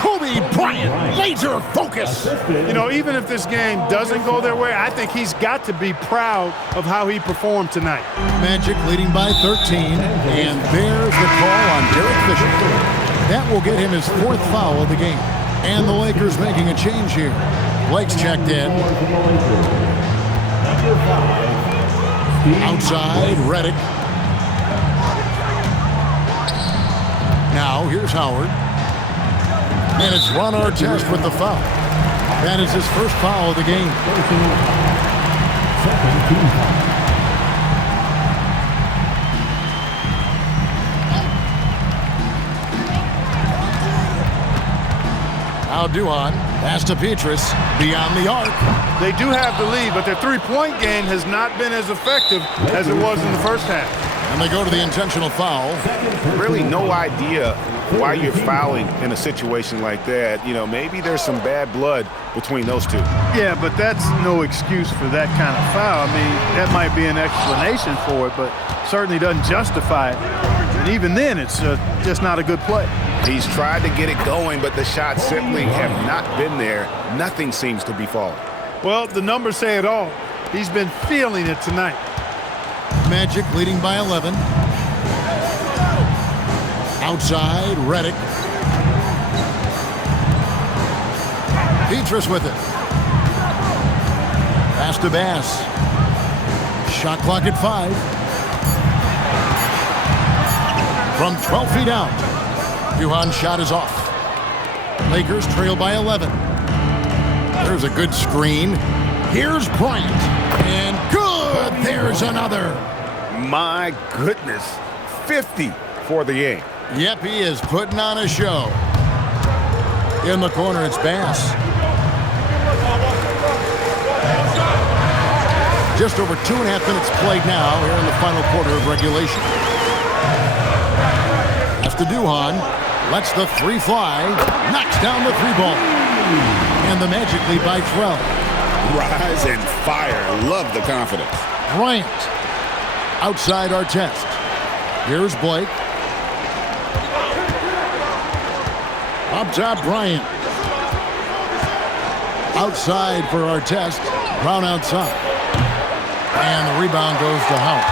Kobe Bryant, laser focus. You know, even if this game doesn't go their way, I think he's got to be proud of how he performed tonight. Magic leading by 13, and there's the call on Derek Fisher. That will get him his fourth foul of the game. And the Lakers making a change here. Blake's checked in. Outside, Reddick. Now, here's Howard. And it's Ron Artest with the foul. That is his first foul of the game. Now Duhan, pass to Petrus, beyond the arc. They do have the lead, but their three-point game has not been as effective as it was in the first half. And they go to the intentional foul. Really no idea why you're fouling in a situation like that. You know, maybe there's some bad blood between those two. Yeah, but that's no excuse for that kind of foul. I mean, that might be an explanation for it, but certainly doesn't justify it. And even then, it's just not a good play. He's tried to get it going, but the shots simply have not been there. Nothing seems to be falling. Well, the numbers say it all. He's been feeling it tonight. Magic leading by 11. Outside, Reddick. Petrus with it. Pass to Bass. Shot clock at 5. From 12 feet out. Duhan's shot is off. Lakers trail by 11. There's a good screen. Here's Bryant. And good! There's another. My goodness. 50 for the game. Yep, he is putting on a show. In the corner, it's Bass. Just over 2.5 minutes played now here in the final quarter of regulation. That's to Duhan. Lets the three fly. Knocks down the three ball. And the Magic lead by 12. Rise and fire. Love the confidence. Bryant. Outside Artest. Here's Blake. Up top, Bryant. Outside for Artest. Brown outside. And the rebound goes to Howard.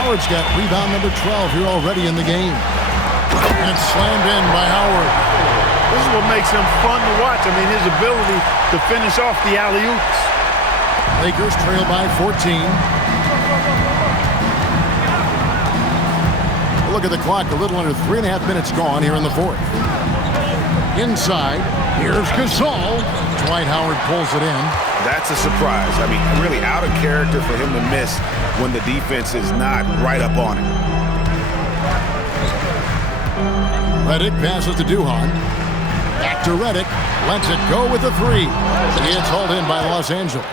Howard's got rebound number 12 here already in the game. And it's slammed in by Howard. This is what makes him fun to watch. I mean, his ability to finish off the alley-oops. Lakers trail by 14. Look at the clock, a little under 3.5 minutes gone here in the fourth. Inside, here's Gasol. Dwight Howard pulls it in. That's a surprise. I mean, really out of character for him to miss when the defense is not right up on it. Reddick passes to Duhan. Back to Reddick. Lets it go with the three. It's hauled in by Los Angeles.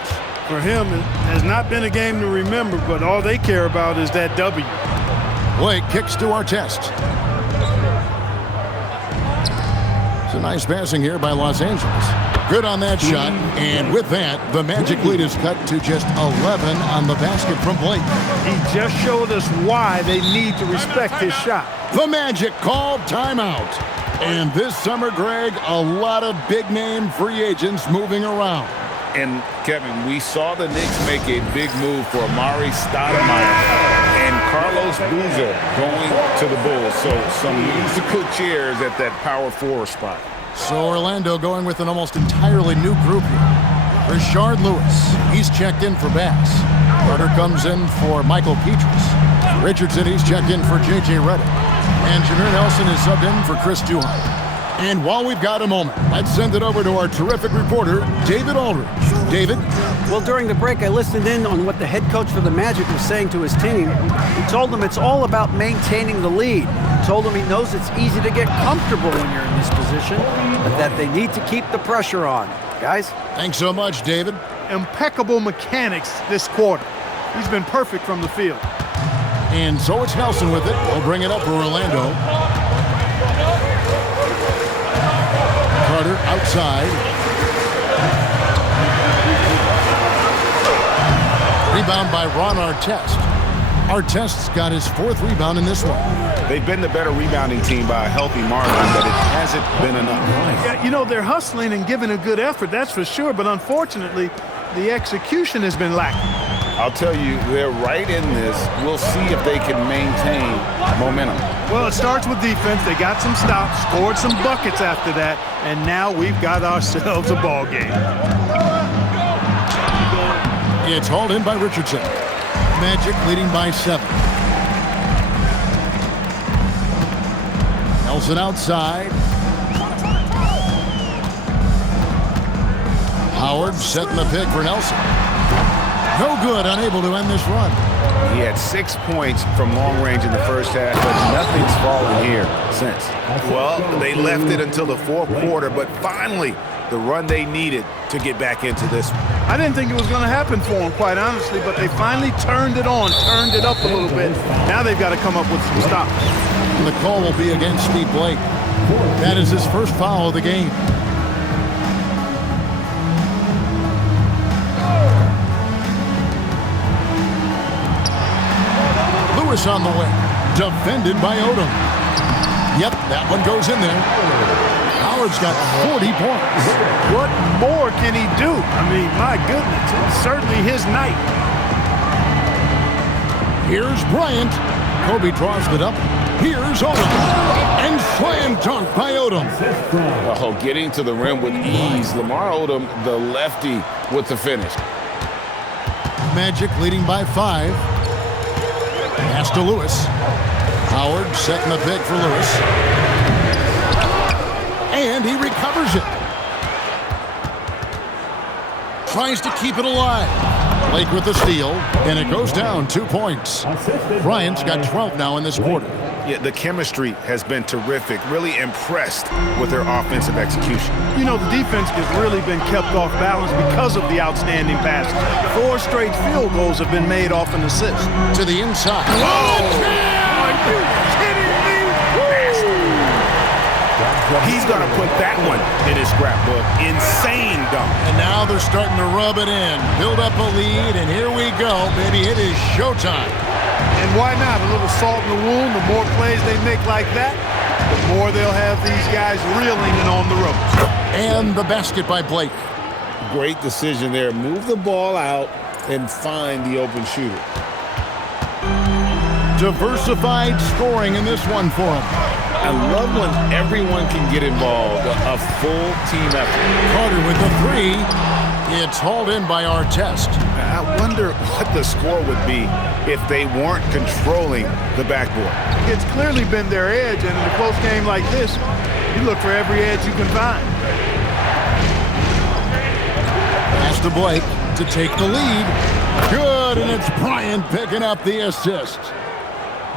For him, it has not been a game to remember, but all they care about is that W. Blake kicks to Artest. It's a nice passing here by Los Angeles. Good on that shot, and with that, the Magic lead is cut to just 11 on the basket from Blake. He just showed us why they need to respect his shot. The Magic called timeout. And this summer, Greg, a lot of big-name free agents moving around. And, Kevin, we saw the Knicks make a big move for Amari Stoudemire and Carlos Boozer going to the Bulls. So some musical chairs at that power forward spot. So Orlando going with an almost entirely new group here. Rashard Lewis, he's checked in for Bass. Carter comes in for Michael Petras. Richardson, he's checked in for J.J. Redick. And Jameer Nelson is subbed in for Chris Duhon. And while we've got a moment, let's send it over to our terrific reporter, David Aldridge. David? Well, during the break, I listened in on what the head coach for the Magic was saying to his team. He told them it's all about maintaining the lead. He told them he knows it's easy to get comfortable when you're in this position, but that they need to keep the pressure on. Guys? Thanks so much, David. Impeccable mechanics this quarter. He's been perfect from the field. And so it's Nelson with it. We'll bring it up for Orlando. Carter outside. Rebound by Ron Artest. Artest's got his 4th rebound in this one. They've been the better rebounding team by a healthy margin, but it hasn't been enough. Yeah, you know, they're hustling and giving a good effort, that's for sure, but unfortunately, the execution has been lacking. I'll tell you, they're right in this. We'll see if they can maintain momentum. Well, it starts with defense. They got some stops, scored some buckets after that, and now we've got ourselves a ball game. It's hauled in by Richardson. Magic leading by 7. Nelson outside. Howard setting the pick for Nelson. No good, unable to end this run. He had 6 points from long range in the first half, but nothing's fallen here since. Well, they left it until the 4th quarter, but finally, the run they needed to get back into this one. I didn't think it was going to happen for them, quite honestly, but they finally turned it on, turned it up a little bit. Now they've got to come up with some stops. And the call will be against Steve Blake. That is his first foul of the game. Lewis on the way. Defended by Odom. Yep, that one goes in there. Howard's got 40 points. What more can he do? I mean, my goodness, it's certainly his night. Here's Bryant. Kobe draws it up. Here's Odom. And slam dunk by Odom. Oh, getting to the rim with ease. Lamar Odom, the lefty, with the finish. Magic leading by 5. Pass to Lewis. Howard setting the pick for Lewis. And he recovers it. Tries to keep it alive. Blake with the steal, and it goes down 2 points. Bryant's got 12 now in this quarter. Yeah, the chemistry has been terrific. Really impressed with their offensive execution. You know, the defense has really been kept off balance because of the outstanding passes. 4 straight field goals have been made off an assist. To the inside. Are you kidding me? He's going to put that one in his scrapbook. Insane dunk. And now they're starting to rub it in. Build up a lead, and here we go, baby. It is showtime. And why not? A little salt in the wound. The more plays they make like that, the more they'll have these guys reeling and on the ropes. And the basket by Blake. Great decision there. Move the ball out and find the open shooter. Diversified scoring in this one for him. I love when everyone can get involved. A full team effort. Carter with the 3. It's hauled in by Artest. I wonder what the score would be if they weren't controlling the backboard. It's clearly been their edge, and in a close game like this, you look for every edge you can find. Pass to Blake to take the lead. Good, and it's Bryant picking up the assist.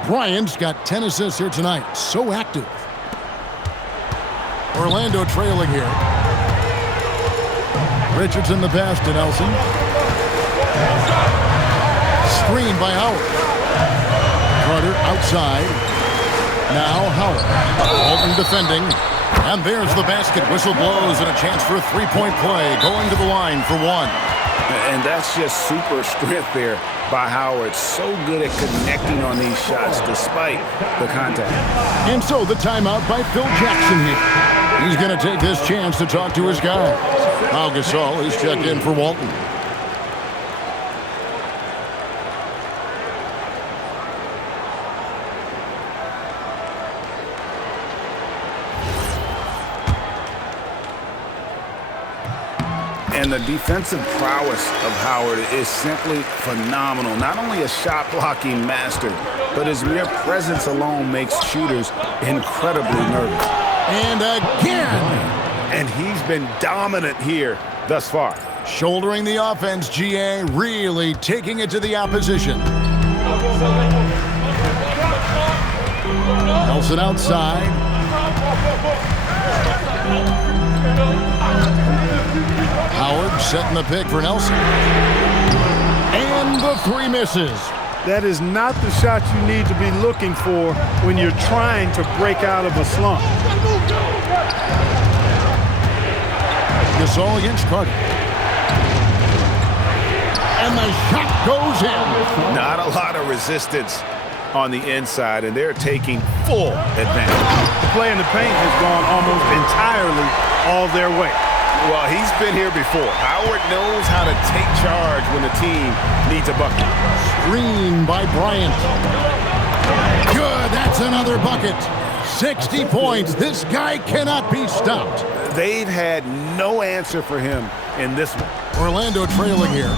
Bryant's got 10 assists here tonight. So active. Orlando trailing here. Richardson the pass to Nelson. Screen by Howard. Carter outside. Now Howard. Walton defending. And there's the basket. Whistle blows and a chance for a three-point play. Going to the line for one. And that's just super strength there by Howard. So good at connecting on these shots despite the contact. And so the timeout by Phil Jackson here. He's going to take this chance to talk to his guys. Pau Gasol is checked in for Walton. And the defensive prowess of Howard is simply phenomenal. Not only a shot-blocking master, but his mere presence alone makes shooters incredibly nervous. And again! And he's been dominant here thus far. Shouldering the offense, GA really taking it to the opposition. Nelson outside. Howard setting the pick for Nelson. And the three misses. That is not the shot you need to be looking for when you're trying to break out of a slump. Gasol against Carter. And the shot goes in. Not a lot of resistance on the inside, and they're taking full advantage. The play in the paint has gone almost entirely all their way. Well, he's been here before. Howard knows how to take charge when the team needs a bucket. Screen by Bryant. Good, that's another bucket. 60 points. This guy cannot be stopped. They've had no answer for him in this one. Orlando trailing here.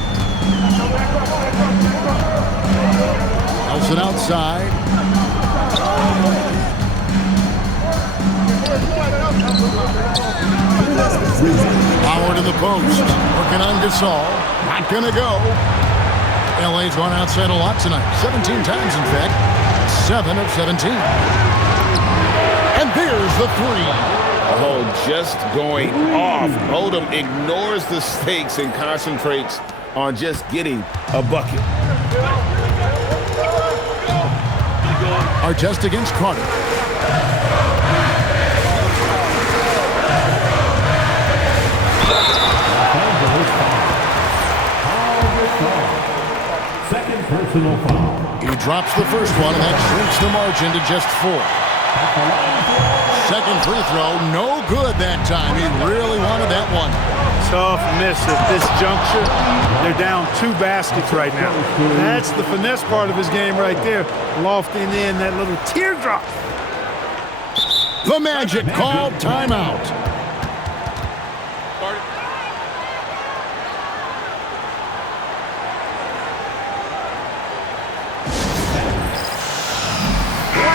Nelson outside. Howard in the post. Working on Gasol. Not going to go. LA's gone outside a lot tonight. 17 times, in fact. 7 of 17. And there's the three. Oh, just going off. Odom ignores the stakes and concentrates on just getting a bucket. Artest against Carter. Second personal foul. He drops the first one, and that shrinks the margin to just 4. Second free throw, no good that time. He really wanted that one. Tough miss at this juncture. They're down 2 baskets right now. That's the finesse part of his game right there. Lofting in that little teardrop. The Magic called timeout.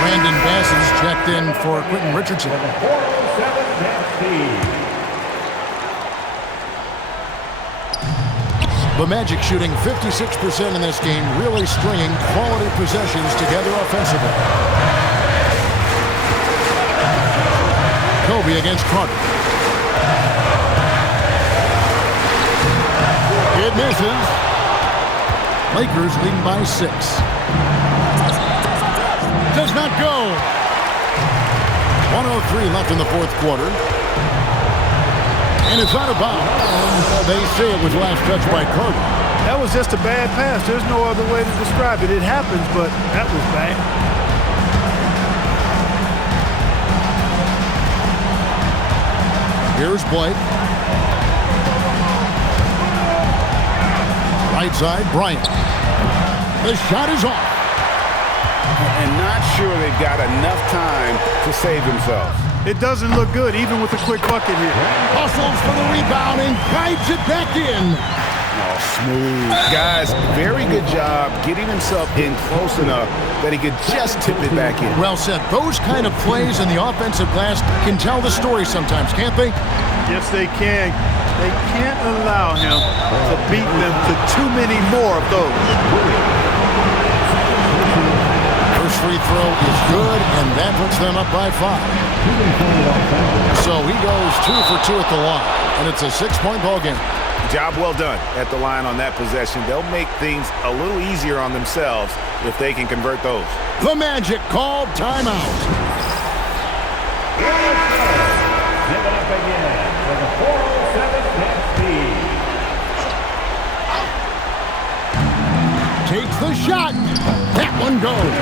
Brandon Bass is checked in for Quentin Richardson. The Magic shooting 56% in this game, really stringing quality possessions together offensively. Kobe against Carter. It misses. Lakers leading by 6. Does not go. 1:03 left in the fourth quarter. And it's out of bounds. They say it was last touched by Carter. That was just a bad pass. There's no other way to describe it. It happens, but that was bad. Here's Blake. Right side, Bryant. The shot is off. And not sure they've got enough time to save themselves. It doesn't look good, even with a quick bucket here. Hustles for the rebound and guides it back in. Oh, smooth. Guys, very good job getting himself in close enough that he could just tip it back in. Well said. Those kind of plays in the offensive glass can tell the story sometimes, can't they? Yes, they can. They can't allow him to beat them to too many more of those. First free throw is good, and that puts them up by 5. So he goes 2 for 2 at the line, and it's a 6-point ball game. Job well done at the line on that possession. They'll make things a little easier on themselves if they can convert those. The Magic called timeout. Give it up again for the 407 Net Takes the shot. That one goes.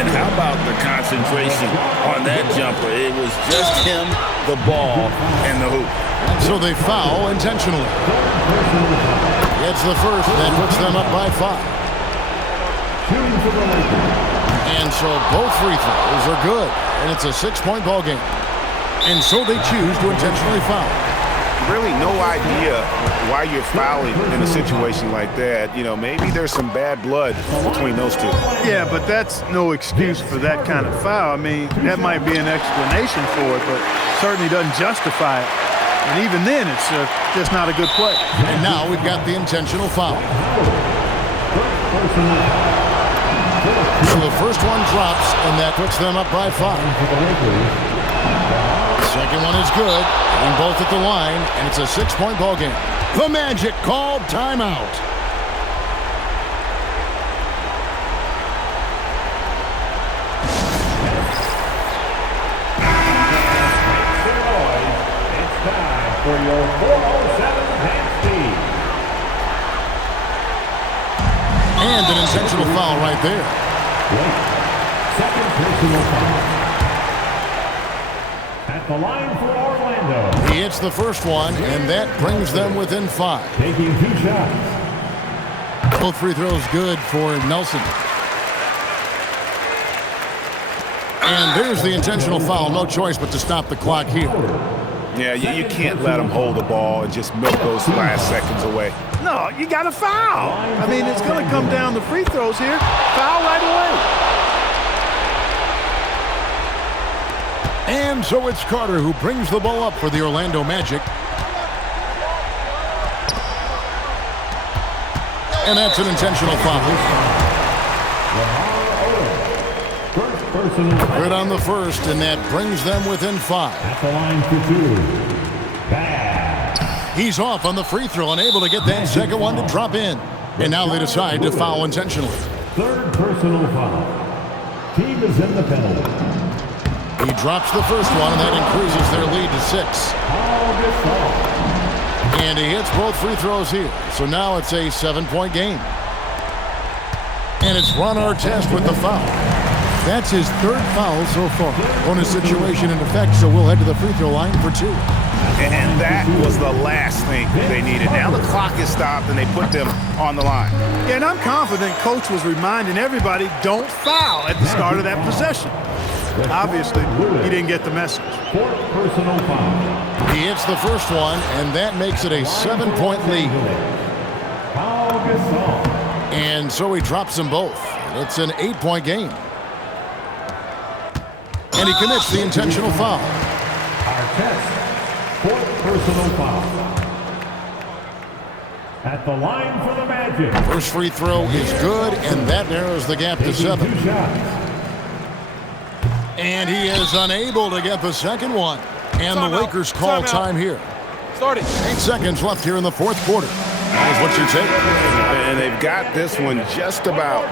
And how about the concentration on that jumper? It was just him, the ball, and the hoop. So they foul intentionally. It's the first that puts them up by 5. Shooting for the Lakers. And so both free throws are good. And it's a 6-point ball game. And so they choose to intentionally foul. Really no idea why you're fouling in a situation like that. You know, maybe there's some bad blood between those two. Yeah, but that's no excuse for that kind of foul. I mean, that might be an explanation for it, but certainly doesn't justify it. And even then, it's just not a good play. And now we've got the intentional foul. So the first one drops, and that puts them up by 5. Second one is good, and both at the line, and it's a 6-point ball game. The Magic called timeout. It's time for your 407 hand speed. And an intentional foul right there. Second personal foul. At the line for Orlando. He hits the first one, and that brings them within 5. Taking 2 shots. Both free throws good for Nelson. And there's the intentional foul. No choice but to stop the clock here. Yeah, you can't let them hold the ball and just milk those last seconds away. No, you got to foul. I mean, it's going to come down to free throws here. Foul right away. And so it's Carter who brings the ball up for the Orlando Magic. And that's an intentional foul. First personal. Good on the first, and that brings them within 5. At the line for 2. Bad. He's off on the free throw, unable to get that second one to drop in. And now they decide to foul intentionally. Third personal foul. Team is in the penalty. He drops the first one, and that increases their lead to 6. And he hits both free throws here. So now it's a 7-point game. And it's Ron Artest with the foul. That's his 3rd foul so far. Bonus situation in effect, so we'll head to the free throw line for 2. And that was the last thing they needed. Now the clock is stopped, and they put them on the line. Yeah, and I'm confident Coach was reminding everybody, don't foul at the start of that possession. Obviously, he didn't get the message. Fourth personal foul. He hits the first one, and that makes it a 7-point lead. Pau Gasol. And so he drops them both. It's an 8-point game. And he commits the intentional foul. Artest. Fourth personal foul. At the line for the Magic. First free throw is good, and that narrows the gap to 7. 2 shots. And he is unable to get the second one. And the Lakers call time here. Starting. 8 seconds left here in the 4th quarter. Guys, what's your take? And they've got this one just about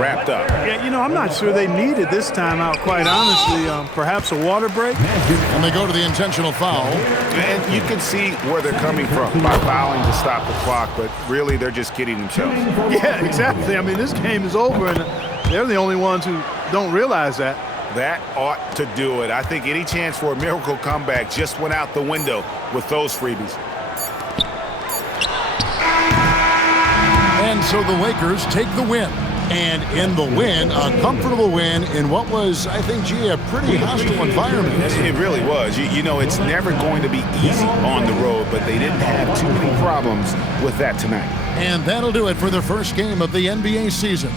wrapped up. Yeah, you know, I'm not sure they needed this timeout, quite honestly. Perhaps a water break? And they go to the intentional foul. And you can see where they're coming from by fouling to stop the clock, but really they're just kidding themselves. Yeah, exactly. I mean, this game is over, and they're the only ones who don't realize that. That ought to do it. I think any chance for a miracle comeback just went out the window with those freebies. And so the Lakers take the win. And in the win, a comfortable win in what was, I think, a pretty hostile environment. It really was. You know, it's never going to be easy on the road, but they didn't have too many problems with that tonight. And that'll do it for the first game of the NBA season.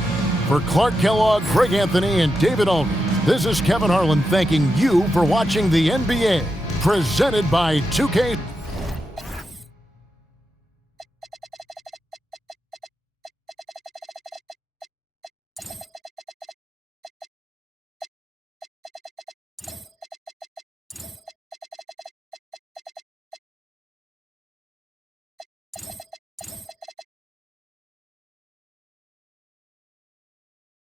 For Clark Kellogg, Greg Anthony, and David Aldridge, this is Kevin Harlan thanking you for watching the NBA, presented by 2K.